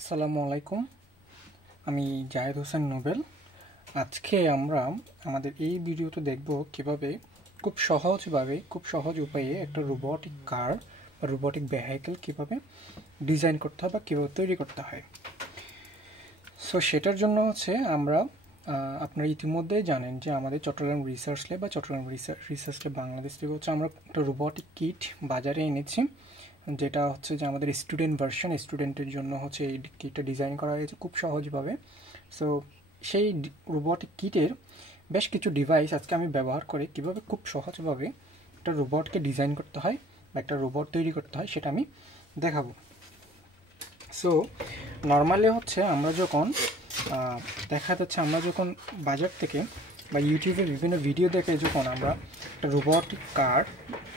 আসসালামু আলাইকুম। আমি জায়েদ হোসেন নোবেল। আজকে আমরা আমাদের এই ভিডিওতে দেখব কিভাবে খুব সহজ উপায়ে একটা রোবটিক কার বা রোবটিক ভেহিকল কিভাবে ডিজাইন করতে হয় বা কিভাবে তৈরি করতে হয়। সো সেটার জন্য আমরা আপনারা ইতিমধ্যেই জানেন যে আমাদের চট্টগ্রাম রিসার্চ ল্যাব বা চট্টগ্রাম রিসার্চ ল্যাব বাংলাদেশ থেকে আমরা একটা রোবটিক কিট বাজারে এনেছি, যেটা যে আমাদের স্টুডেন্টের জন্য এই কিটটা ডিজাইন করা হয়েছে খুব সহজভাবে। সো সেই রোবটিক কিটের বেশ কিছু ডিভাইস আজকে আমি ব্যবহার করে কিভাবে খুব সহজভাবে একটা রোবটকে ডিজাইন করতে হয় বা একটা রোবট তৈরি করতে হয় সেটা আমি দেখাবো। সো নর্মালি আমরা যখন আমরা যখন বাজার থেকে বা ইউটিউবে বিভিন্ন ভিডিও দেখে যখন আমরা একটা রোবটিক কার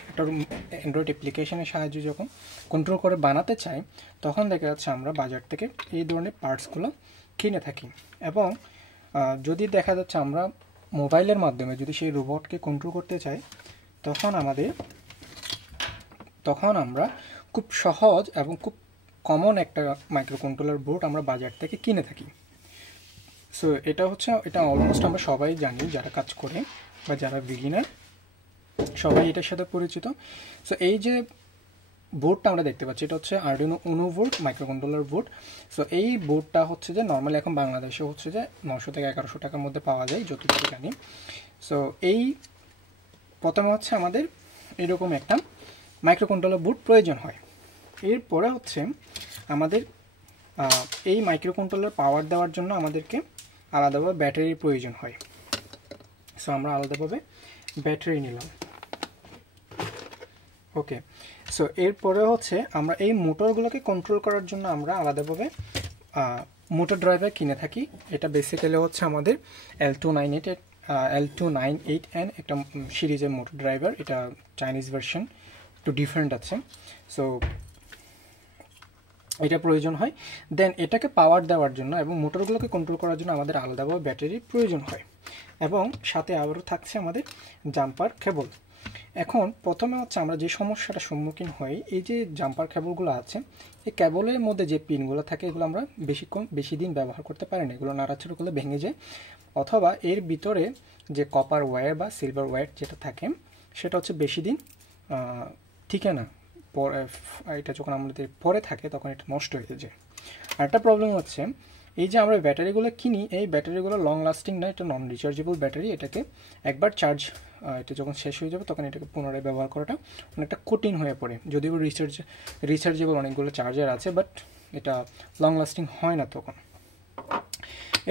একটা অ্যান্ড্রয়েড অ্যাপ্লিকেশনের সাহায্যে যখন কন্ট্রোল করে বানাতে চাই, তখন দেখা যাচ্ছে আমরা বাজার থেকে এই ধরনের পার্টসগুলো কিনে থাকি। এবং যদি দেখা যাচ্ছে আমরা মোবাইলের মাধ্যমে যদি সেই রোবটকে কন্ট্রোল করতে চাই, তখন আমরা খুব সহজ এবং খুব কমন একটা মাইক্রো কন্ট্রোলার বোর্ড আমরা বাজার থেকে কিনে থাকি। সো এটা অলমোস্ট আমরা সবাই জানি, যারা কাজ করে বা যারা বিগিনার সবাই এটার সাথে পরিচিত। সো এই যে বোর্ডটা আমরা দেখতে পাচ্ছি, এটা Arduino Uno board, micro controller board. So এই বোর্ডটা যে নর্মালি এখন বাংলাদেশে যে 900 থেকে 1100 টাকার মধ্যে পাওয়া যায় যতটুকু জানি। সো এই প্রথমে আমাদের এরকম একটা মাইক্রো কন্ট্রোলার বোর্ড প্রয়োজন হয়। এরপরে আমাদের এই মাইক্রো কন্ট্রোলার পাওয়ার দেওয়ার জন্য আমাদেরকে আলাদাভাবে ব্যাটারির প্রয়োজন হয়। সো আমরা আলাদাভাবে ব্যাটারি নিলাম। ওকে, সো এরপরে আমরা এই মোটরগুলোকে কন্ট্রোল করার জন্য আমরা আলাদাভাবে মোটর ড্রাইভার কিনে থাকি। এটা বেসিক্যালি আমাদের L298N একটা সিরিজের মোটর ড্রাইভার। এটা চাইনিজ ভার্সন, একটু ডিফারেন্ট আছে। সো এটা প্রয়োজন হয়। দেন এটাকে পাওয়ার দেওয়ার জন্য এবং মোটরগুলোকে কন্ট্রোল করার জন্য আমাদের আলাদাভাবে ব্যাটারির প্রয়োজন হয়। এবং সাথে আবারও থাকছে আমাদের জাম্পার কেবল। এখন প্রথমে আমরা যে সমস্যাটা সম্মুখীন হই, এই যে জাম্পার কেবলগুলো আছে, এই কেবলের মধ্যে যে পিনগুলো থাকে এগুলো আমরা বেশি দিন ব্যবহার করতে পারি না, এগুলো নাড়াচাড়া করলে ভেঙে যায়। অথবা এর ভিতরে যে কপার ওয়্যার বা সিলভার ওয়্যার যেটা থাকে সেটা বেশি দিন টিকে না। এটা যখন আমাদের পরে থাকে তখন এটা নষ্ট হয়ে যায়। আর একটা প্রবলেম এই যে আমরা ব্যাটারিগুলো কিনি, এই ব্যাটারিগুলো লং লাস্টিং না, এটা নন রিচার্জেবল ব্যাটারি। এটাকে একবার চার্জ এটা যখন শেষ হয়ে যাবে তখন এটাকে পুনরায় ব্যবহার করাটা অনেকটা কঠিন হয়ে পড়ে। যদিও রিচার্জেবল অনেকগুলো চার্জার আছে, বাট এটা লং লাস্টিং হয় না তখন।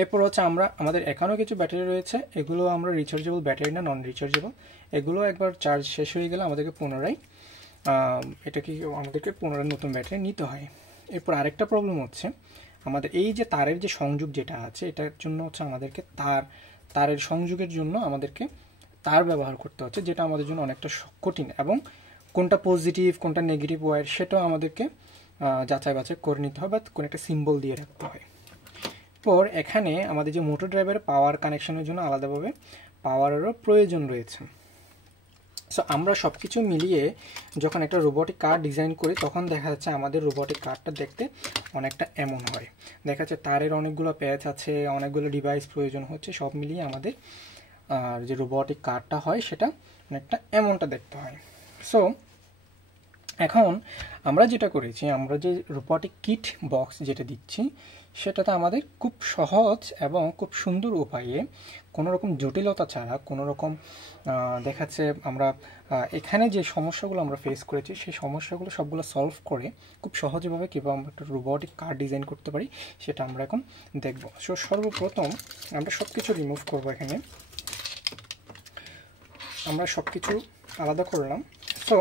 এরপর আমাদের এখানেও কিছু ব্যাটারি রয়েছে, এগুলো আমরা রিচার্জেবল ব্যাটারি না, নন রিচার্জেবল। এগুলো একবার চার্জ শেষ হয়ে গেলে আমাদেরকে পুনরায় নতুন ব্যাটারি নিতে হয়। এরপর আরেকটা প্রবলেম আমাদের এই যে তারের যে সংযোগ যেটা আছে, এটার জন্য আমাদেরকে তারের সংযোগের জন্য আমাদেরকে তার ব্যবহার করতে হচ্ছে, যেটা আমাদের জন্য অনেকটা কঠিন। এবং কোনটা পজিটিভ কোনটা নেগেটিভ ওয়্যার সেটাও আমাদেরকে যাচাই বাছাই করে নিতে হয় বা কোনো একটা সিম্বল দিয়ে রাখতে হয়। পর এখানে আমাদের যে মোটর ড্রাইভারের পাওয়ার কানেকশনের জন্য আলাদাভাবে পাওয়ারেরও প্রয়োজন রয়েছে। সো আমরা সব কিছু মিলিয়ে যখন একটা রোবটিক কার ডিজাইন করি, তখন দেখা যাচ্ছে আমাদের রোবটিক কারটা দেখতে অনেকটা এমন হয়। দেখা যাচ্ছে তারের অনেকগুলো প্যাচ আছে, অনেকগুলো ডিভাইস প্রয়োজন হচ্ছে, সব মিলিয়ে আমাদের যে রোবটিক কারটা হয় সেটা অনেকটা এমনটা দেখতে হয়। সো এখন আমরা যেটা করেছি, আমরা যে রোবটিক কিট বক্স যেটা দিচ্ছি সেটাতে আমাদের খুব সহজ এবং খুব সুন্দর উপায়ে কোনো রকম জটিলতা ছাড়া, কোনো রকম দেখাচ্ছে আমরা এখানে যে সমস্যাগুলো আমরা ফেস করেছি সেই সমস্যাগুলো সবগুলো সলভ করে খুব সহজভাবে কীভাবে আমরা একটা রোবটিক কার ডিজাইন করতে পারি সেটা আমরা এখন দেখব। সো সর্বপ্রথম আমরা সব কিছু রিমুভ করবো। এখানে আমরা সব কিছু আলাদা করলাম। সো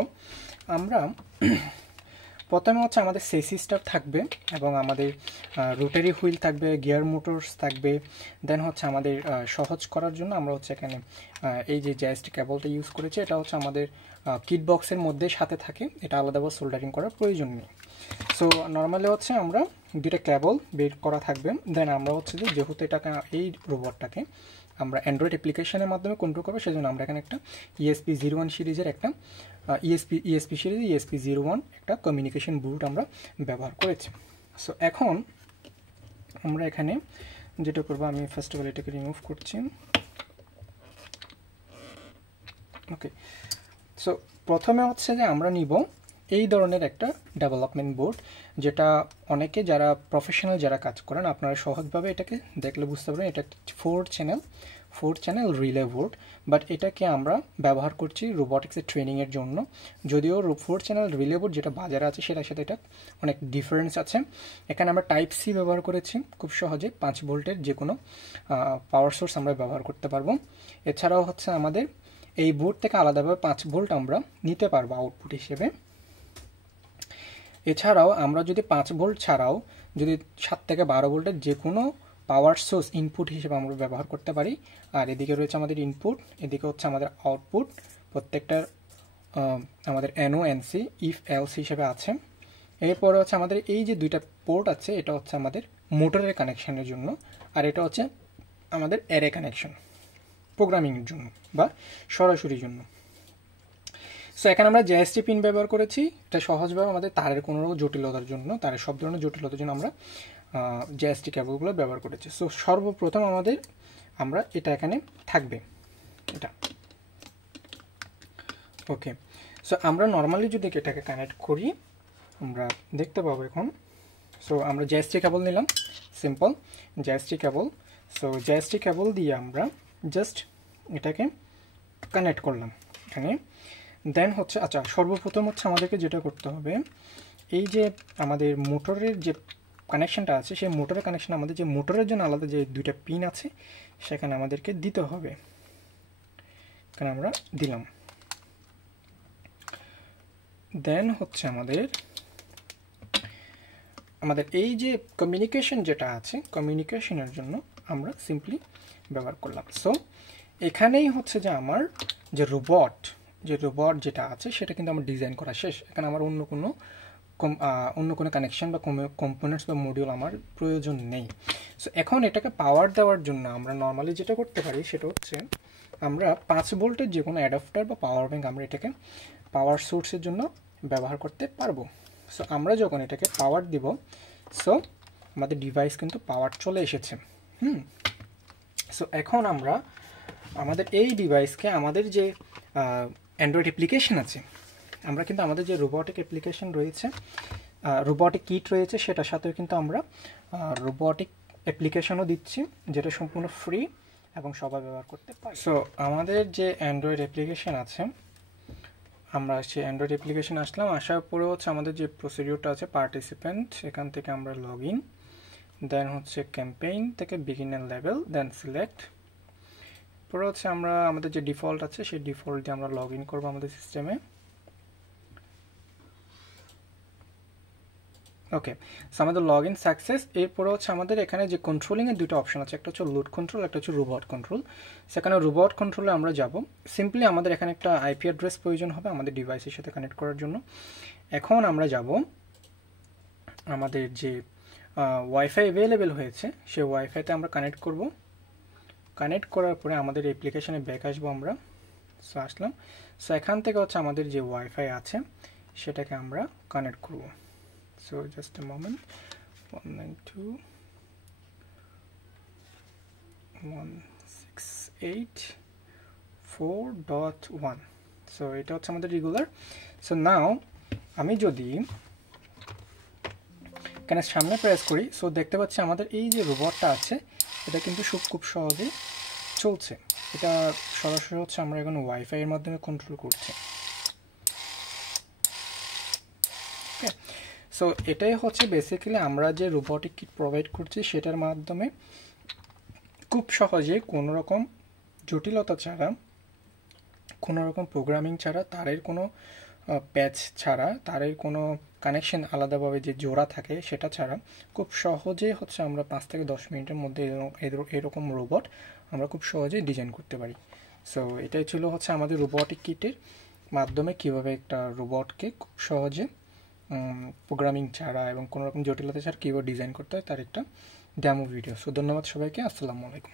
আমরা প্রথমে আমাদের সেসিসটা থাকবে এবং আমাদের রোটারি হুইল থাকবে, গিয়ার মোটরস থাকবে। দেন আমাদের সহজ করার জন্য আমরা এখানে এই যে জয়স্টিক কেবলটা ইউজ করেছি, এটা আমাদের কিট বক্সের মধ্যে সাথে থাকে, এটা আলাদাভাবে সোল্ডারিং করার প্রয়োজন নেই। সো নর্মালি আমরা দুটো কেবল বের করা থাকবে। দেন আমরা যেহেতু এই রোবটটাকে আমরা অ্যান্ড্রয়েড অ্যাপ্লিকেশনের মাধ্যমে কন্ট্রোল করবো, সেজন্য আমরা এখানে একটা ESP01 সিরিজের একটা ESP01 একটা কমিউনিকেশন বোর্ড আমরা ব্যবহার করেছি। সো এখন আমরা এখানে যেটা করব, আমি ফার্স্ট অফ অল এটাকে রিমুভ করছি। ওকে, সো প্রথমে হচ্ছে যে আমরা নিব এই ধরনের একটা ডেভেলপমেন্ট বোর্ড, যেটা অনেকে যারা প্রফেশনাল যারা কাজ করেন আপনারা সহজভাবে এটাকে দেখলে বুঝতে পারবেন। এটা 4 চ্যানেল রিলে বোর্ড, বাট এটাকে আমরা ব্যবহার করছি রোবোটিক্সের ট্রেনিংয়ের জন্য। যদিও 4 চ্যানেল রিলে বোর্ড যেটা বাজারে আছে সেটার সাথে এটা অনেক ডিফারেন্স আছে। এখানে আমরা টাইপ সি ব্যবহার করেছি, খুব সহজে 5 ভোল্টের যে কোনো পাওয়ার সোর্স আমরা ব্যবহার করতে পারবো। এছাড়াও হচ্ছে আমাদের এই বোর্ড থেকে আলাদাভাবে 5 ভোল্ট আমরা নিতে পারবো আউটপুট হিসেবে। এছাড়াও আমরা যদি 5 ভোল্ট ছাড়াও যদি 7 থেকে 12 ভোল্টের যে কোনো পাওয়ার সোর্স ইনপুট হিসেবে আমরা ব্যবহার করতে পারি। আর এদিকে রয়েছে আমাদের ইনপুট, এদিকে হচ্ছে আমাদের আউটপুট, প্রত্যেকটার আমাদের এনও এনসি ইফ এলস হিসেবে আছে। এরপরে হচ্ছে আমাদের এই যে দুইটা পোর্ট আছে, এটা হচ্ছে আমাদের মোটরের কানেকশনের জন্য, আর এটা হচ্ছে আমাদের অ্যারে কানেকশন প্রোগ্রামিংয়ের জন্য বা সরাসরি জন্য। সো এখানে আমরা জেএসটি পিন ব্যবহার করেছি, এটা সহজভাবে আমাদের তারের কোনো জটিলতার জন্য, তারের সব ধরনের জটিলতার জন্য আমরা জেএসটি কেবলগুলো ব্যবহার করেছি। সো সর্বপ্রথম আমরা এটা এখানে থাকবে এটা। ওকে, সো আমরা নর্মালি যদি এটাকে কানেক্ট করি আমরা দেখতে পাবো এখন। সো আমরা জেএসটি কেবল নিলাম, সিম্পল জেএসটি কেবল। সো জেএসটি কেবল দিয়ে আমরা জাস্ট এটাকে কানেক্ট করলাম এখানে। দেন হচ্ছে আচ্ছা, সর্বপ্রথম হচ্ছে আমাদেরকে যেটা করতে হবে, এই যে আমাদের মোটরের যে কানেকশনটা আছে সেই মোটরের কানেকশন আমাদের যে মোটরের জন্য আলাদা যে দুইটা পিন আছে সেখানে আমাদেরকে দিতে হবে। এখানে আমরা দিলাম। দেন হচ্ছে আমাদের এই যে কমিউনিকেশন যেটা আছে, কমিউনিকেশনের জন্য আমরা সিম্পলি ব্যবহার করলাম। সো এখানেই হচ্ছে যে আমার যে রোবট যেটা আছে সেটা কিন্তু আমার ডিজাইন করা শেষ। এখানে আমার অন্য কোনো কানেকশন বা কম্পোনেন্টস বা মডিউল আমার প্রয়োজন নেই। সো এখন এটাকে পাওয়ার দেওয়ার জন্য আমরা নর্মালি যেটা করতে পারি সেটা হচ্ছে আমরা 5 ভোল্টের যে কোনো অ্যাডাপ্টার বা পাওয়ার ব্যাংক আমরা এটাকে পাওয়ার সোর্সের জন্য ব্যবহার করতে পারবো। সো আমরা যখন এটাকে পাওয়ার দিব, সো আমাদের ডিভাইস কিন্তু পাওয়ার চলে এসেছে। সো এখন আমরা আমাদের এই ডিভাইসকে আমাদের যে অ্যান্ড্রয়েড অ্যাপ্লিকেশন আছে, আমরা কিন্তু আমাদের যে রোবটিক অ্যাপ্লিকেশন রয়েছে, রোবটিক কিট রয়েছে, সেটার সাথেও কিন্তু আমরা রোবটিক অ্যাপ্লিকেশনও দিচ্ছি, যেটা সম্পূর্ণ ফ্রি এবং সবাই ব্যবহার করতে পারে। সো আমাদের যে অ্যান্ড্রয়েড অ্যাপ্লিকেশন আছে, আমরা সেই অ্যান্ড্রয়েড অ্যাপ্লিকেশন আসলাম, আসার পরে হচ্ছে আমাদের যে প্রসিডিওরটা আছে পার্টিসিপেন্ট, এখান থেকে আমরা লগ ইন, দেন হচ্ছে ক্যাম্পেইন থেকে বিগিনার লেভেল, দেন সিলেক্ট। পরে হচ্ছে আমরা আমাদের যে ডিফল্ট আছে সেই ডিফল্ট দিয়ে আমরা লগ ইন করবো আমাদের সিস্টেমে। ওকে, সো আমাদের লগ ইন সাকসেস। এরপরে হচ্ছে আমাদের এখানে যে কন্ট্রোলিংয়ের দুটো অপশন আছে, একটা হচ্ছে লোড কন্ট্রোল, একটা হচ্ছে রোবট কন্ট্রোল। সেখানে রোবট কন্ট্রোলে আমরা যাব। সিম্পলি আমাদের এখানে একটা আইপি অ্যাড্রেস প্রয়োজন হবে আমাদের ডিভাইসের সাথে কানেক্ট করার জন্য। এখন আমরা যাব আমাদের যে ওয়াইফাই অ্যাভেলেবেল হয়েছে সেই ওয়াইফাইতে আমরা কানেক্ট করব। কানেক্ট করার পরে আমাদের অ্যাপ্লিকেশনে ব্যাক আসবো আমরা। সো আসলাম। সো এখান থেকে হচ্ছে আমাদের যে ওয়াইফাই আছে সেটাকে আমরা কানেক্ট করব। So just a moment, 192.168.4.1. So এটা হচ্ছে আমাদের রেগুলার। সো নাও আমি যদি এখানে সামনে প্রেস করি, সো দেখতে পাচ্ছি আমাদের এই যে রোবটটা আছে এটা কিন্তু খুব সহজে চলছে। এটা সরাসরি হচ্ছে আমরা এখন ওয়াইফাই এর মাধ্যমে কন্ট্রোল করছি। ওকে, সো এটাই হচ্ছে বেসিক্যালি আমরা যে রোবটিক কিট প্রোভাইড করছি সেটার মাধ্যমে খুব সহজে কোনো রকম জটিলতা ছাড়া, কোনো রকম প্রোগ্রামিং ছাড়া, তারের কোনো প্যাচ ছাড়া, তারের কোনো কানেকশন আলাদাভাবে যে জোড়া থাকে সেটা ছাড়া খুব সহজে হচ্ছে আমরা 5 থেকে 10 মিনিটের মধ্যে এরকম রোবট আমরা খুব সহজেই ডিজাইন করতে পারি। সো এটাই ছিল হচ্ছে আমাদের রোবটিক কিটের মাধ্যমে কিভাবে একটা রোবটকে খুব সহজে প্রোগ্রামিং ছাড়া এবং কোনো রকম জটিলতা ছাড়া কীভাবে ডিজাইন করতে হয় তার একটা ডেমো ভিডিও। সো ধন্যবাদ সবাইকে, আসসালামু আলাইকুম।